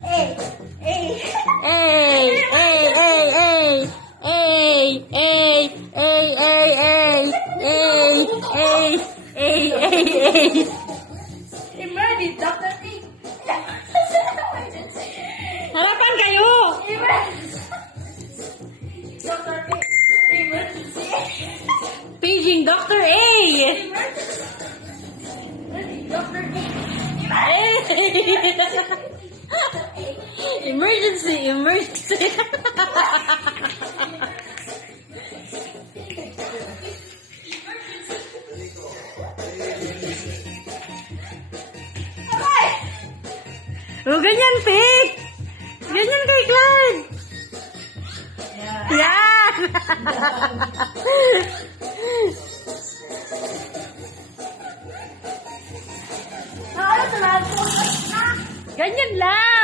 Hey, hey. Hey, hey, hey, hey. Hey, hey, hey, hey, hey. Hey, hey, hey, hey, hey. Emergency, Dr. P. Harapan kayo! Emergency. Dr. P. Emergency. Paging Dr. A! Dr. P. Emergency, emergency. Oh, ganyan, Pig. Ganyan kay Clyde. Yan. Ano sa lahat po? Ganyan lang.